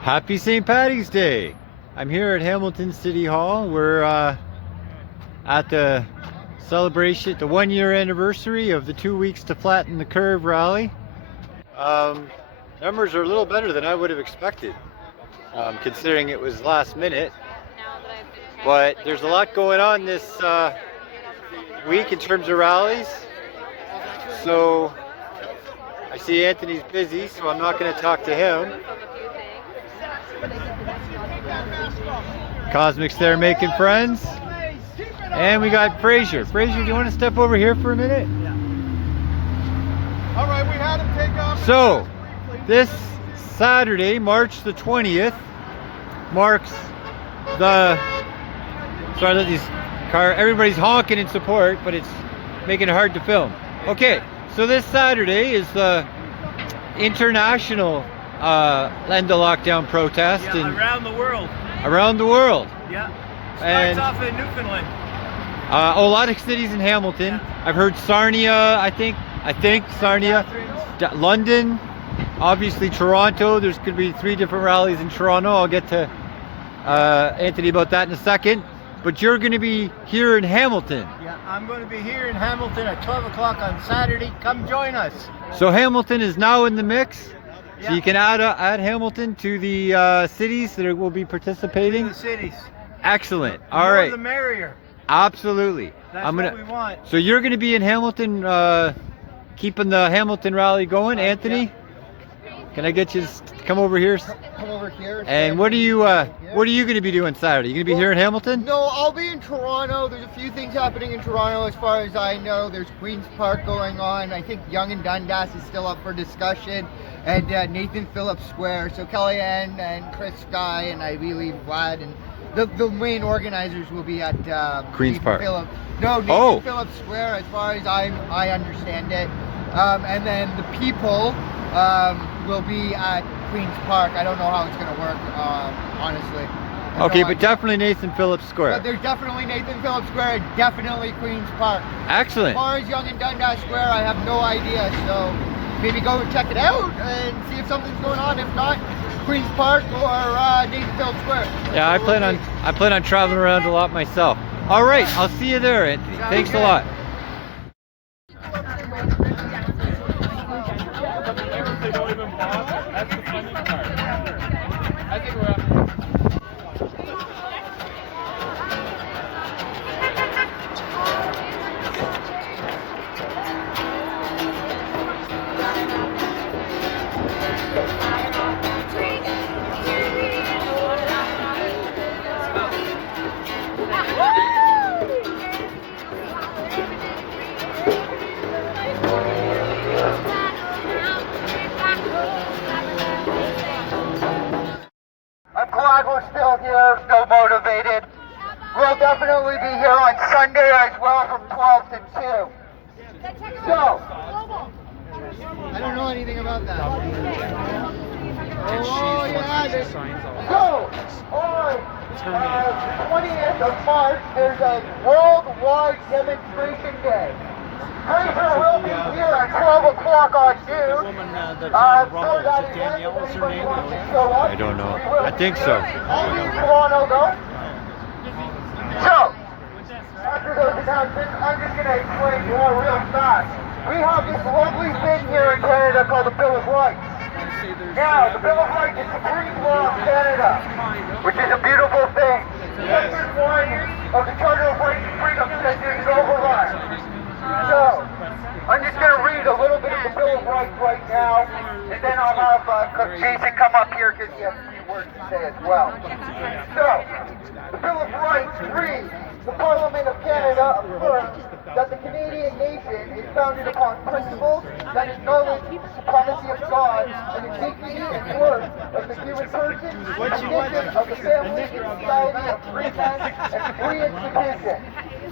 Happy St. Paddy's Day! I'm here at Hamilton City Hall. We're at the celebration, the 1-year anniversary of the 2 weeks to flatten the curve rally. Numbers are a little better than I would have expected, considering it was last minute. But there's a lot going on this week in terms of rallies. So I see Anthony's busy, so I'm not going to talk to him. Cosmic's there making friends. And we got Fraser. Fraser, do you want to step over here for a minute? Yeah. All right, we had him take off. So, this Saturday, March the 20th, marks the... Sorry that these everybody's honking in support, but it's making it hard to film. Okay, so this Saturday is the international end of lockdown protest around the world. Around the world. Yeah. And Starts off in Newfoundland. A lot of cities in Hamilton. Yeah. I've heard Sarnia, I think Sarnia, London, obviously Toronto. There's going to be 3 different rallies in Toronto. I'll get to Anthony about that in a second. But you're going to be here in Hamilton. Yeah, I'm going to be here in Hamilton at 12 o'clock on Saturday. Come join us. So Hamilton is now in the mix. Yeah. So you can add Hamilton to the cities that will be participating. The cities. Excellent. The All more right. the merrier. Absolutely. That's what we want. So you're going to be in Hamilton, keeping the Hamilton rally going, Anthony. Yeah. Can I get you to come over here? Come over here. And what are you going to be doing Saturday? You going to be here in Hamilton? No, I'll be in Toronto. There's a few things happening in Toronto as far as I know. There's Queen's Park going on. I think Yonge and Dundas is still up for discussion. And Nathan Phillips Square. So Kellyanne and Chris Sky and I believe Vlad and the main organizers will be at Queen's Nathan Park. Nathan Phillips Square as far as I understand it. And then the people will be at Queen's Park. I don't know how it's going to work, honestly. Okay, but definitely Nathan Phillips Square. But there's definitely Nathan Phillips Square and definitely Queen's Park. Excellent. As far as Yonge and Dundas Square, I have no idea. So maybe go and check it out and see if something's going on. If not, Queen's Park or Nathan Phillips Square. Yeah, I plan on traveling around a lot myself. All right, I'll see you there, Anthony. Thanks a lot. They don't even bother. That's the funny part. I think we're I'm glad we're still here, still motivated. We'll definitely be here on Sunday as well from 12 to 2. So, I don't know anything about that. Oh, yeah. So, on 20th of March, there's a worldwide demonstration day. Fraser will be here at 12 o'clock on noon. I don't know. I think so. I'll be in Toronto though. So, after those announcements, I'm just going to explain more real fast. We have this lovely thing here in Canada called the Bill of Rights. Now, the Bill of Rights is supreme law of Canada, which is a beautiful thing. Section 1 of the Charter of Rights and Freedoms says it is override. So, I'm just going to read a little bit of the Bill of Rights right now, and then I'll have Jason come up here because he has a few words to say as well. So, the Bill of Rights reads, the Parliament of Canada affirms that the Canadian nation is founded upon principles that acknowledge the supremacy of God and the dignity and worth of the human person, the condition of the family in society of free men and free institutions.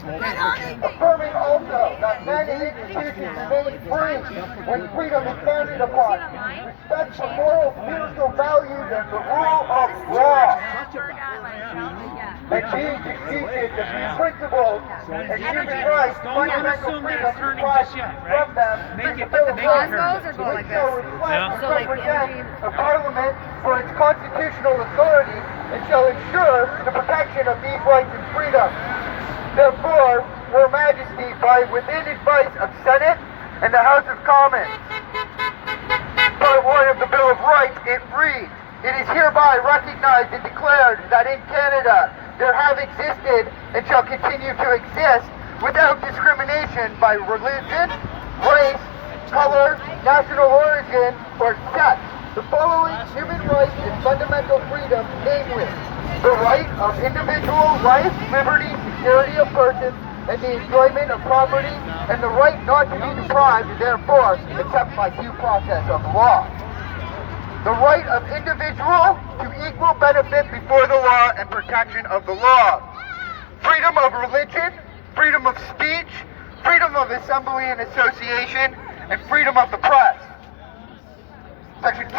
Affirming also that men and institutions remain free when freedom is founded upon respect for moral, spiritual values and the rule of law. And being succeeded of these principles and human rights, fundamental freedoms derived from them, make the Bill of Rights, which shall reflect and represent the Parliament for its constitution constitutional authority and shall ensure the protection of these rights and freedoms. Therefore, Your Majesty, by within advice of Senate and the House of Commons, Part 1 of the Bill of Rights, it reads, "It is hereby recognized and declared that in Canada there have existed and shall continue to exist without discrimination by religion, race, color, national origin, or sex, the following human rights and fundamental freedoms, namely, the right of individual life, liberty, security of persons, and the enjoyment of property, and the right not to be deprived therefore except by due process of law. The right of individual to equal benefit before the law and protection of the law. Freedom of religion, freedom of speech, freedom of assembly and association, and freedom of the press." Section 2,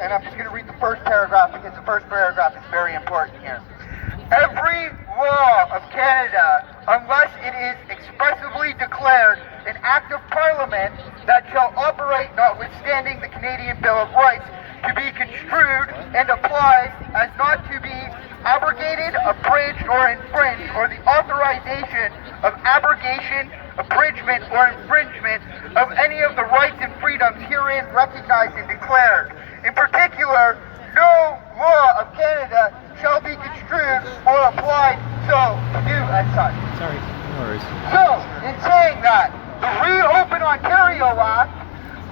and I'm just going to read the first paragraph because the first paragraph is very important here. "Every law of Canada, unless it is expressly declared an act of Parliament that shall operate notwithstanding the Canadian Bill of Rights, to be construed and applied as not to be abrogated, abridged, or infringed, or the authorization of abrogation, abridgment, or infringement of any of the rights and freedoms herein recognized and declared. In particular, no law of Canada shall be construed or applied so to do as such." Sorry. No worries. So, in saying that, the Reopen Ontario Act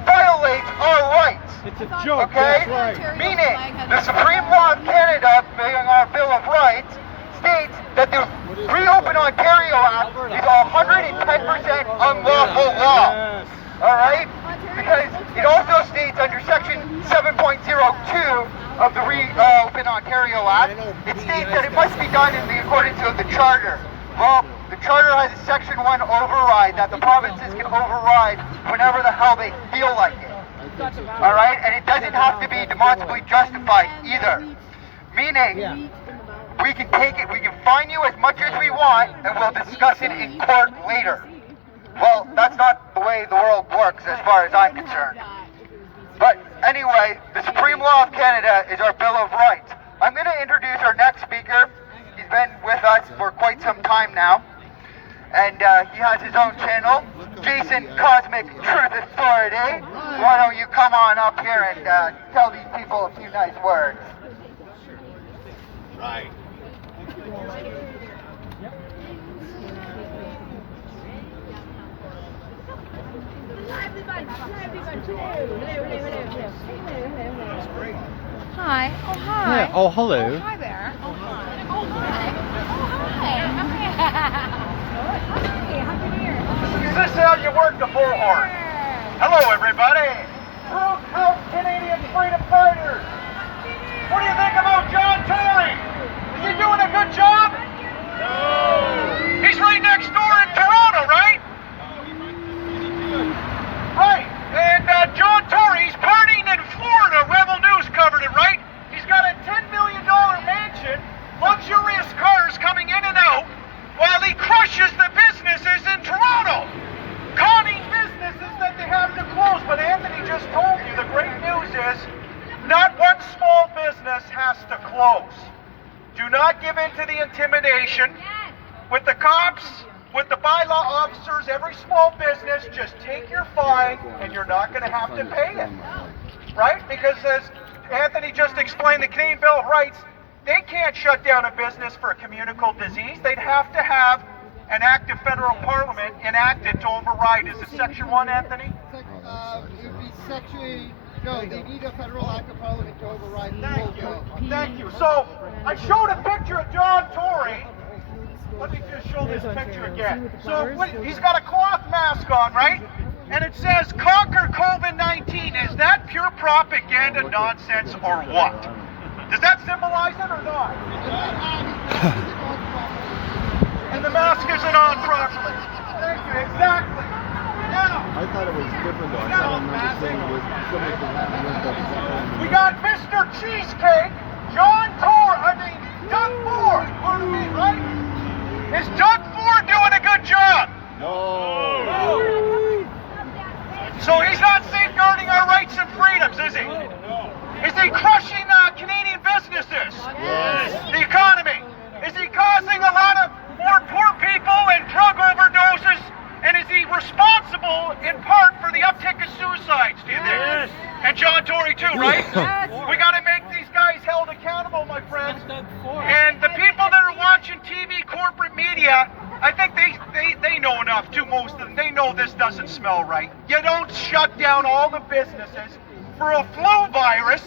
violates our rights. It's a joke. Okay? That's right. Meaning, the Supreme Law of Canada, being our Bill of Rights, states that the Reopen Ontario Act is 110% unlawful law. Yes. Alright? Because it also states under Section 7.02 of the Reopen Ontario Act, it states that it must be done in the accordance of the Charter. Well, the Charter has a Section 1 override that the provinces can override whenever the hell they feel like it. Alright? And it doesn't have to be demonstrably justified either. Meaning, we can take it, we can fine you as much as we want, and we'll discuss it in court later. Well, that's not the way the world works as far as I'm concerned. But anyway, the Supreme Law of Canada is our Bill of Rights. I'm going to introduce our next speaker. He's been with us for quite some time now. And he has his own channel, Jason Cosmic Truth Authority. Why don't you come on up here and tell these people a few nice words? Right. Hi. Oh, hi. Yeah. Oh, hello. Oh, hi there. Oh, hi. Oh, hi. Oh, hi. Hi. Happy New Year. Is this how you work the bullhorn? Hello, everybody. Fruit House Canadian Freedom Fighters. What do you think about John Tory? Is he doing a good job? No. He's right next door in Toronto, right? Right. And John Tory's partying in Florida. Rebel News covered it, right? He's got a $10 million mansion, luxurious cars coming in and out, while he crushes the businesses in Toronto. Conning businesses that they have to close. But Anthony just told you the great news is not one small business has to close. Do not give in to the intimidation. With the cops, with the bylaw officers, every small business, just take your fine and you're not going to have to pay it. Right? Because as Anthony just explained, the Canadian Bill of Rights, they can't shut down a business for a communicable disease. They'd have to have an act of federal parliament enacted to override. Is it Section 1, Anthony? It would be Section... No, they need a federal act of parliament to override the Thank whole you. code. Thank you. So, I showed a picture of John Tory. Let me just show this picture again. So, he's got a cloth mask on, right? And it says, "Conquer COVID-19." Is that pure propaganda nonsense or what? Does that symbolize it or not? And the mask isn't on properly. Thank you. Exactly. Now, I thought it was different though. I thought another thing was something we got Mr. Cheesecake, Doug Ford. Pardon me, right? Is Doug Ford doing a good job? No. So he's not safeguarding our rights and freedoms, is he? Is he crushing Canadian We got to make these guys held accountable, my friends. And the people that are watching TV, corporate media, I think they know enough too, most of them. They know this doesn't smell right. You don't shut down all the businesses for a flu virus,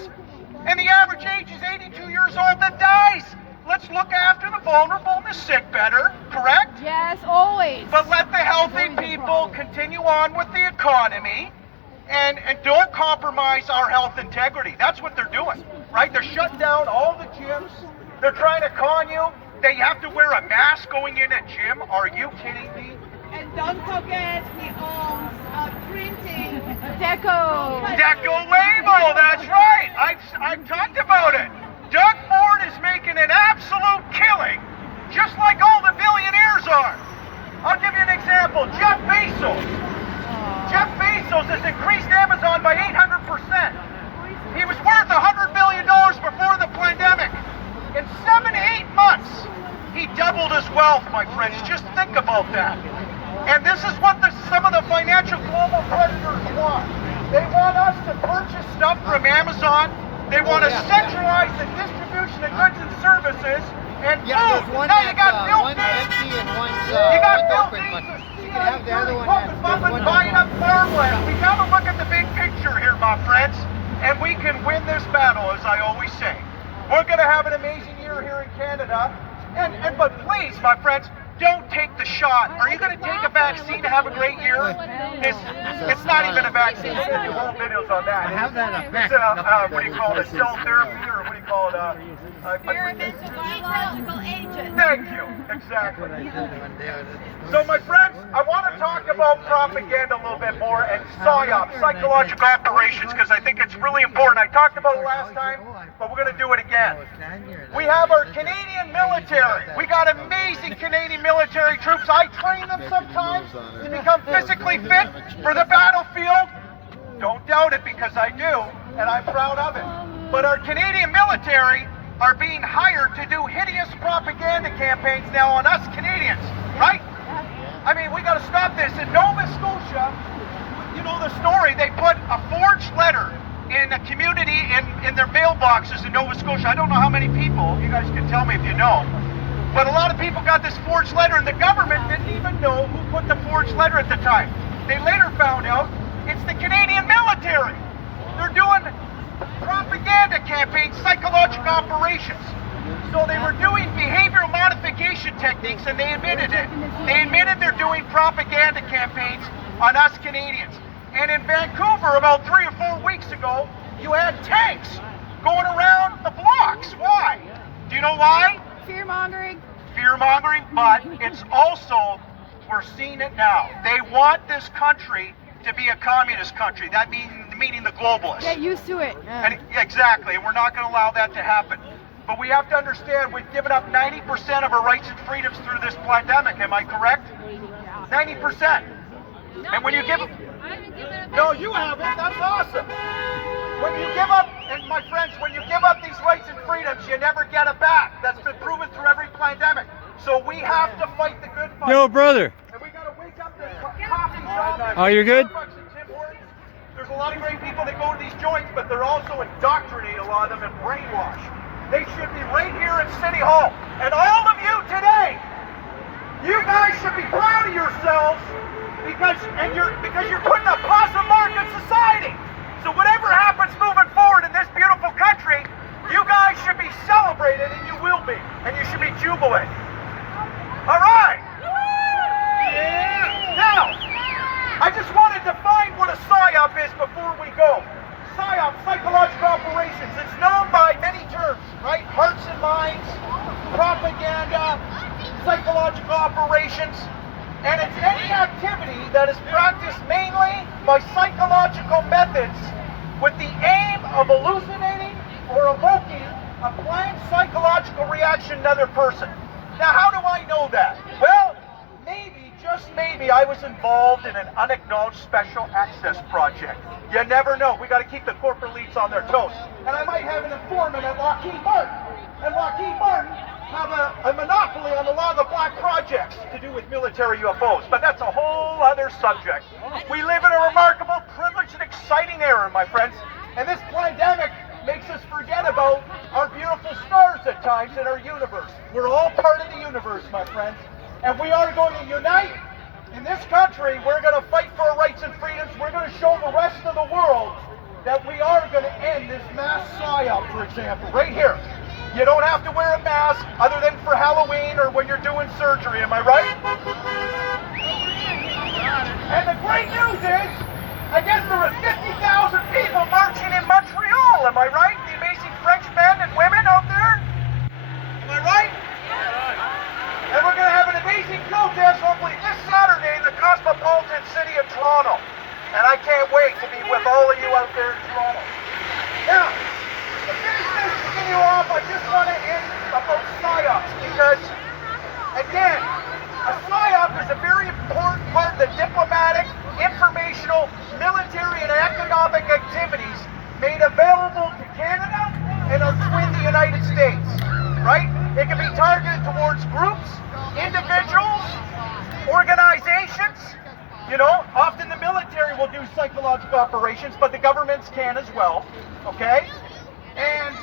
and the average age is 82 years old that dies. Let's look after the vulnerable and the sick better, correct? Yes, always. But let the healthy people continue on with the economy and don't compromise our health integrity. That's what they're doing, right? They're shutting down all the gyms. They're trying to con you. They have to wear a mask going in a gym. Are you kidding me? And don't forget he owns printing. Deco. Deco label, that's right. I've talked about it. Doug Ford is making an absolute killing, just like all the billionaires are. I'll give you an example. Jeff Bezos. Jeff Bezos has increased Amazon by 800%. He was worth $100 billion before the pandemic. In 7 to 8 months, he doubled his wealth, my friends. Just think about that. And this is what some of the financial global predators want. They want us to purchase stuff from Amazon. They want to centralize the distribution of goods and services. And Yeah, boom, there's one now you got that's, Bill one's Gates. empty and one's You got Bill open, but Gates. you can have the other one. There's one Buying that's up farmland. We got to look at the big picture here, my friends, and we can win this battle, as I always say. We're going to have an amazing year here in Canada, but please, my friends, don't take the shot. Are you going to take a vaccine to have a great year? It's not even a vaccine. We're going to do whole videos on that. I have that effect. It's what do you call it? Cell therapy, or what do you call it? Biological agent. Thank you. Exactly. So, my friends, I want to talk about propaganda a little bit more and PSYOP, psychological operations, because I think it's really important. I talked about it last time, but we're going to do it again. We have our Canadian military. We got amazing Canadian military troops. I train them sometimes to become physically fit for the battlefield. Don't doubt it, because I do, and I'm proud of it. But our Canadian military are being hired to do hideous propaganda campaigns now on us Canadians, right? I mean, we got to stop this. In Nova Scotia, you know the story, they put a forged letter in a community in their mailboxes in Nova Scotia. I don't know how many people, you guys can tell me if you know, but a lot of people got this forged letter, and the government didn't even know who put the forged letter at the time. They later found out it's the Canadian military. They're doing propaganda campaigns, psychological operations. So they were doing behavioral modification techniques, and they admitted it. They admitted they're doing propaganda campaigns on us Canadians. And in Vancouver, about 3 or 4 weeks ago, you had tanks going around the blocks. Why? Do you know why? Fear mongering. Fear mongering, but it's also, we're seeing it now. They want this country to be a communist country. That meaning the globalists. Get used to it. And exactly, and we're not going to allow that to happen. But we have to understand we've given up 90% of our rights and freedoms through this pandemic. Am I correct? 90%. And when you give, no, you haven't. That's awesome. When you give up, and my friends, when you give up these rights and freedoms, you never get it back. That's been proven through every pandemic. So we have to fight the good fight. Yo, brother. And we got to wake up the coffee shop. Oh, you're good? There's a lot of great people that go to these joints, but they're also indoctrinated, a lot of them, and brainwashed. They should be right here at City Hall. And all of you today, you guys should be proud of yourselves because you're putting a positive mark in society. So whatever happens moving forward in this beautiful country, you guys should be celebrated, and you will be. And you should be jubilant. All right. Yeah. Now, I just want to define what a PSYOP is before we go. PSYOP, psychological operations. It's known by many terms, right? Hearts and minds, propaganda, psychological operations. And it's any activity that is practiced mainly by psychological methods with the aim of hallucinating or evoking a planned psychological reaction in another person. Now, how do I know that? Well, maybe, just maybe, I was involved in an unacknowledged special access project. You never know. We got to keep the corporate elites on their toes. And I might have an informant at Lockheed Martin. And Lockheed Martin have a monopoly on a lot of the black projects to do with military UFOs. But that's a whole other subject. We live in a remarkable, privileged, and exciting era, my friends. And this pandemic lives in our universe. We're all part of the universe, my friends. And we are going to unite in this country. We're going to fight for our rights and freedoms. We're going to show the rest of the world that we are going to end this mass psyop, for example, right here. You don't have to wear a mask other than for Halloween or when you're doing surgery, am I right? And the great news is, I guess there were 50,000 people marching in Montreal, am I right? The amazing French men and women out there? Am I right? And we're going to have an amazing protest, hopefully this Saturday in the cosmopolitan city of Toronto. And I can't wait to be with all of you out there in Toronto. Now, to finish this video off, I just want to end about PSYOPs because, again, a PSYOP is a very important part of the diplomatic, informational, military, and economic activities made available to Canada and our twin, the United States, right? It can be targeted towards groups, individuals, organizations. You know, often the military will do psychological operations, but the governments can as well, okay? And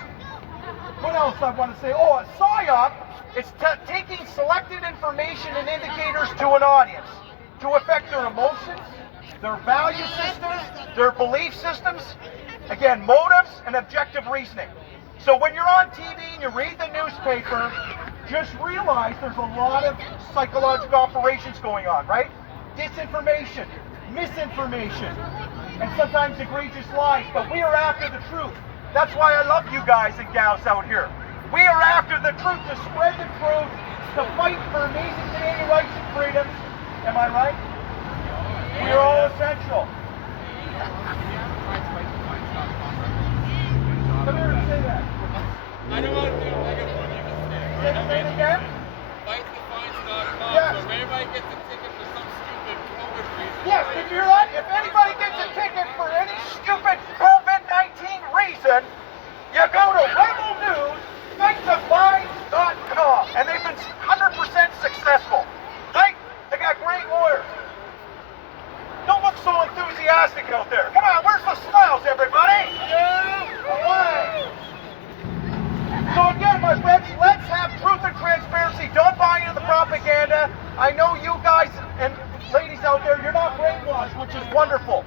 what else I want to say? Oh, a PSYOP is taking selected information and indicators to an audience to affect their emotions, their value systems, their belief systems, again, motives and objective reasoning. So when you're on TV and you read the newspaper, just realize there's a lot of psychological operations going on, right? Disinformation, misinformation, and sometimes egregious lies, but we are after the truth. That's why I love you guys and gals out here. We are after the truth, to spread the truth, to fight for amazing Canadian rights and freedoms. Am I right? We are all essential. Come here and say that. I don't want to do a megaphone. You can say it. Say it again? Fightthefines.com. Yes. So if anybody gets a ticket for some stupid COVID reason. Yes, if anybody gets a ticket for any stupid COVID-19 reason, you go to Rebel News, fightthefines.com, and they've been 100% successful. Right? They got great lawyers. Don't look so enthusiastic out there. Come on, where's the smiles, everybody? All right. So again, my friends, let's have truth and transparency. Don't buy into the propaganda. I know you guys and ladies out there, you're not brainwashed, which is wonderful.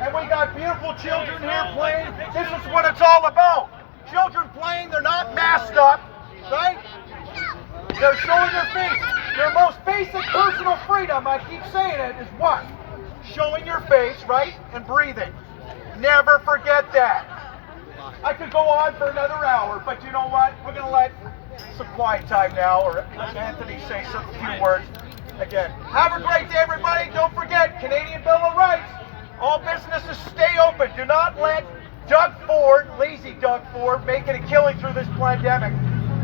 And we got beautiful children here playing. This is what it's all about. Children playing, they're not masked up, right? They're showing their face. Their most basic personal freedom, I keep saying it, is what? Showing your face, right? And breathing. Never forget that. I could go on for another hour, but you know what? We're going to let some quiet time now, or let Anthony say some few words. Again, have a great day, everybody. Don't forget, Canadian Bill of Rights. All businesses stay open. Do not let Doug Ford, lazy Doug Ford, make it a killing through this pandemic.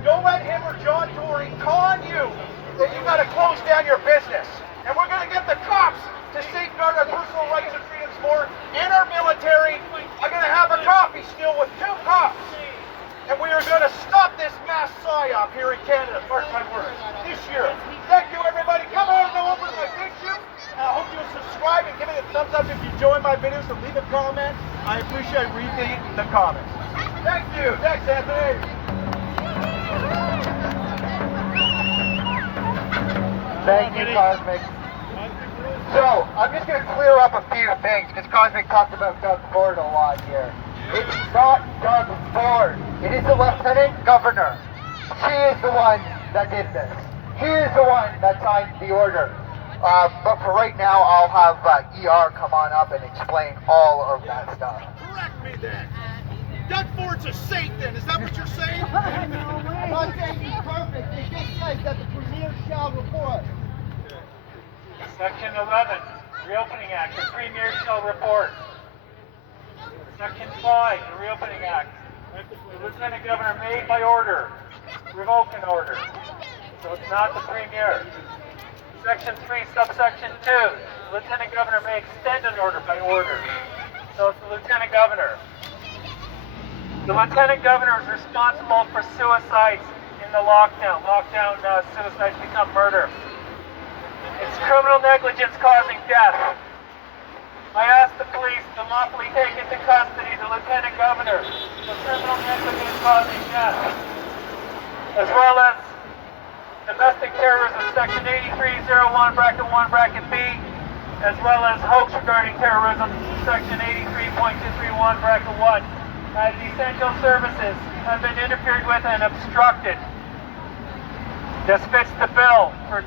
Don't let him or John Tory con you that you got to close down your business. And we're going to get the cops to safeguard our personal rights and freedoms more, and our military. I'm going to have a coffee still with 2 cops. And we are going to stop this mass psyop here in Canada, mark my words, this year. Thank you, everybody. Come on over to my YouTube. I hope you'll subscribe and give it a thumbs up if you enjoy my videos, and leave a comment. I appreciate reading the comments. Thank you. Thanks, Anthony. Thank you, Cosmic. So, I'm just going to clear up a few things, because Cosmic talked about Doug Ford a lot here. It's not Doug Ford. It is the Lieutenant Governor. She is the one that did this. He is the one that signed the order. But for right now, I'll have ER come on up and explain all of that stuff. Correct me then. Doug Ford's a saint then. Is that what you're saying? I'm not saying he's perfect. It just says that the Premier shall report. Section 11, Reopening Act, the Premier shall report. Section 5, the Reopening Act, the Lieutenant Governor may by order revoke an order. So it's not the Premier. Section 3, subsection 2, the Lieutenant Governor may extend an order by order. So it's the Lieutenant Governor. The Lieutenant Governor is responsible for suicides in the lockdown. Suicides become murder. It's criminal negligence causing death. I asked the police to lawfully take into custody the Lieutenant Governor for criminal negligence causing death. as well as domestic terrorism, section 8301, bracket 1, bracket B, as well as hoax regarding terrorism, section 83.231, bracket 1, as essential services have been interfered with and obstructed. This fits the bill for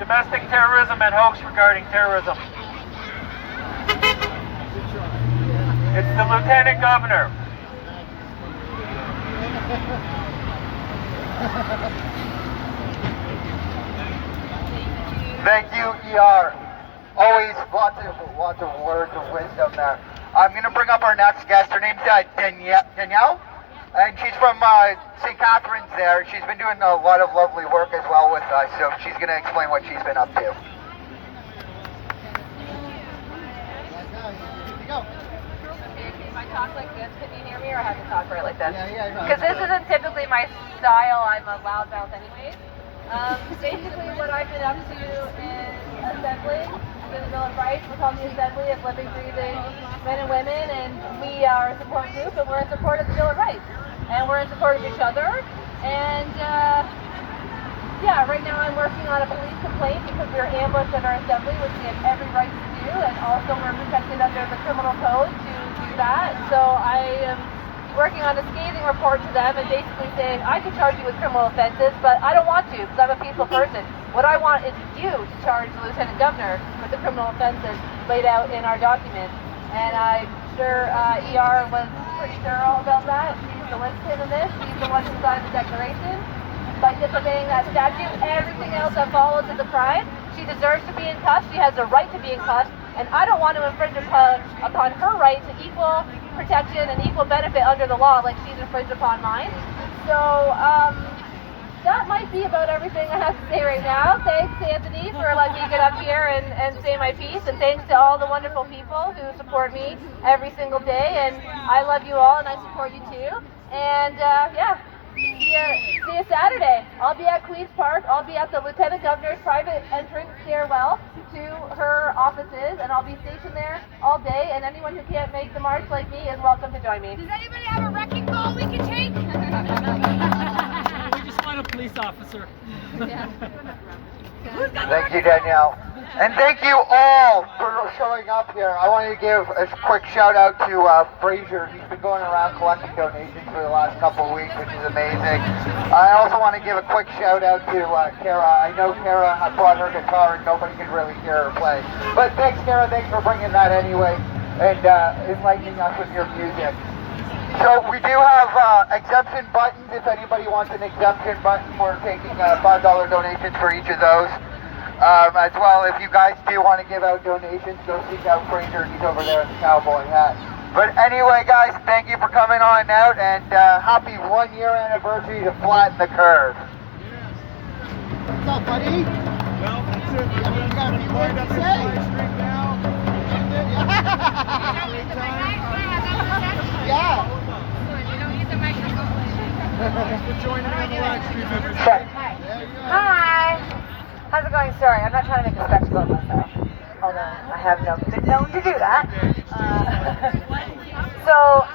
domestic terrorism and hoax regarding terrorism. It's the Lieutenant Governor. Thank you, ER. Always lots of words of wisdom there. I'm going to bring up our next guest. Her name's Danielle, and she's from St. Catharines there. She's been doing a lot of lovely work as well with us, so she's going to explain what she's been up to. If I talk like this, can you hear me, or I have to talk right like this? Yeah. Because this isn't typically my style. I'm a loudmouth anyways. Basically, what I've been up to is assembly for the Bill of Rights. We're called the Assembly of Living, Breathing Men and Women, and we are a support group, and we're in support of the Bill of Rights. And we're in support of each other. And yeah, right now I'm working on a police complaint because we were ambushed at our assembly, which we have every right to do, and also we're protected under the criminal code to do that. So I am working on a scathing report to them and basically saying I could charge you with criminal offenses, but I don't want to because I'm a peaceful person. What I want is you to charge the Lieutenant Governor with the criminal offenses laid out in our document. And I'm sure ER was pretty thorough about that. She's the linchpin in this. She's the one who signed the declaration. By disobeying that statute, everything else that follows is a crime. She deserves to be in cuffs. She has the right to be in cuffs. And I don't want to infringe upon her right to equal protection and equal benefit under the law like she's infringed upon mine. So that might be about everything I have to say right now. Thanks, Anthony, for letting me get up here and say my piece. And thanks to all the wonderful people who support me every single day. And I love you all and I support you too. And yeah. See you Saturday. I'll be at Queen's Park. I'll be at the Lieutenant Governor's private entrance stairwell to her offices, and I'll be stationed there all day. And anyone who can't make the march like me is welcome to join me. Does anybody have a wrecking ball we can take? We just want a police officer. Thank you, Danielle. And thank you all for showing up here. I wanted to give a quick shout out to Fraser. He's been going around collecting donations for the last couple of weeks, which is amazing. I also want to give a quick shout out to Kara. I know Kara had brought her guitar and nobody could really hear her play. But thanks, Kara. Thanks for bringing that anyway and enlightening us with your music. So we do have exemption buttons. If anybody wants an exemption button, we're taking $5 donations for each of those. As well, if you guys do want to give out donations, go seek out Fraser. He's over there in the cowboy hat. But anyway, guys, thank you for coming on out, and happy 1 year anniversary to Flatten the Curve. What's up, buddy? Well, that's it. You got a few words to say? Yeah. Thanks for joining me on the live stream, everybody. Hi. How's it going? Sorry, I'm not trying to make a spectacle of myself. Although I have been known to do that. So,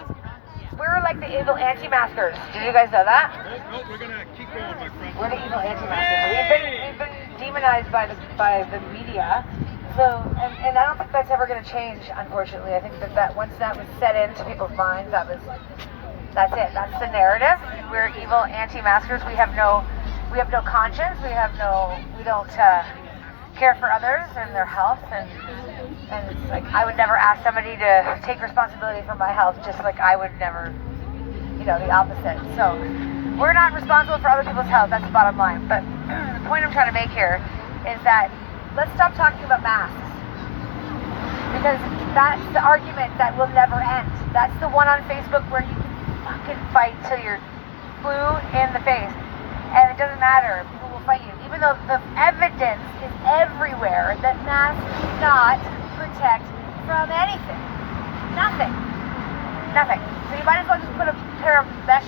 we're like the evil anti-maskers. Did you guys know that? Well, we're going to keep going, my friend. We're the evil anti-maskers. We've been demonized by the media. So, and I don't think that's ever going to change, unfortunately. I think that once that was set into people's minds, that's it. That's the narrative. We're evil anti-maskers. We have no conscience. We don't care for others and their health, and it's like I would never ask somebody to take responsibility for my health, just like I would never, the opposite. So we're not responsible for other people's health. That's the bottom line. But the point I'm trying to make here is that let's stop talking about masks, because that's the argument that will never end. That's the one on Facebook where you can fucking fight till you're blue in the face. And it doesn't matter, people will fight you. Even though the evidence is everywhere that masks do not protect from anything. Nothing. So you might as well just put a pair of mesh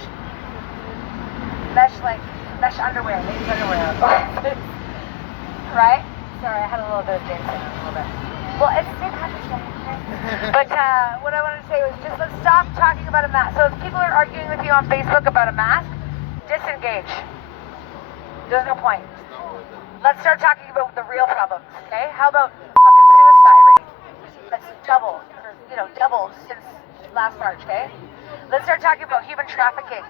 underwear, ladies underwear. Right? Sorry, I had a little bit of dancing, a little bit. Well, it's St. Patrick's Day. But what I wanted to say was just let's stop talking about a mask. So if people are arguing with you on Facebook about a mask, disengage. There's no point. Let's start talking about the real problems, okay? How about fucking suicide rate? That's doubled, or, doubled since last March, okay? Let's start talking about human trafficking.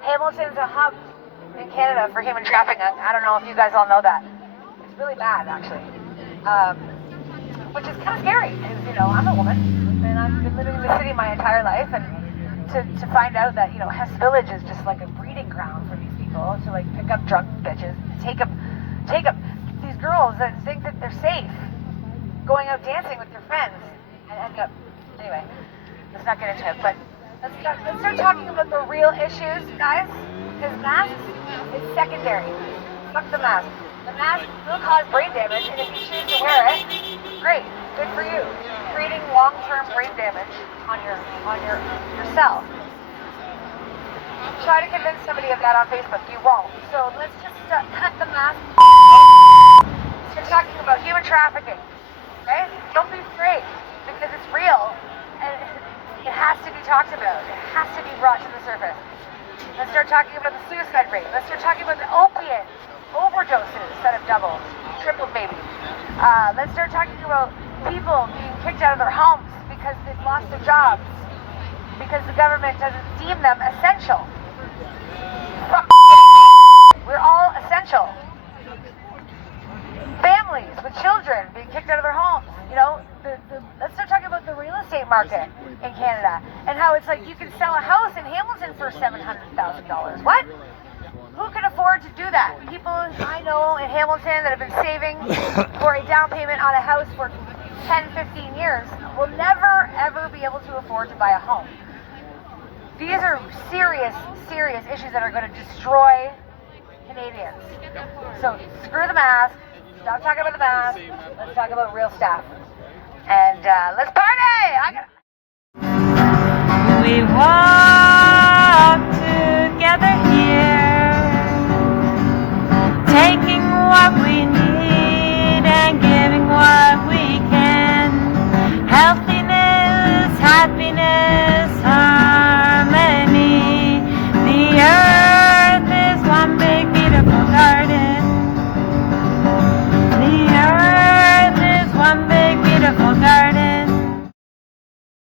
Hamilton's a hub in Canada for human trafficking. I don't know if you guys all know that. It's really bad, actually. Which is kind of scary, because, I'm a woman, and I've been living in the city my entire life, and to find out that, Hess Village is just like a breeding ground for these people to, like, pick up drunk bitches, take them, these girls that think that they're safe, going out dancing with your friends, and end up, anyway, let's not get into it, but let's start talking about the real issues, guys, because masks is secondary. Fuck the mask. The mask will cause brain damage, and if you choose to wear it, great, good for you. Creating long-term brain damage on yourself. Try to convince somebody of that on Facebook. You won't. So let's just cut the mask. We're talking about human trafficking. Okay? Don't be afraid, because it's real, and it has to be talked about. It has to be brought to the surface. Let's start talking about the suicide rate. Let's start talking about the opiate overdoses that have doubled, tripled maybe. Let's start talking about people being kicked out of their homes because they've lost their jobs, because the government doesn't deem them essential. Fuck. We're all essential. Families with children being kicked out of their homes. Let's start talking about the real estate market in Canada and how it's like you can sell a house in Hamilton for $700,000. What? Who can afford to do that? People I know in Hamilton that have been saving for a down payment on a house for 10, 15 years will never, ever be able to afford to buy a home. These are serious, serious issues that are going to destroy Canadians. So screw the mask. Stop talking about the mask. Let's talk about real stuff. And let's party! We want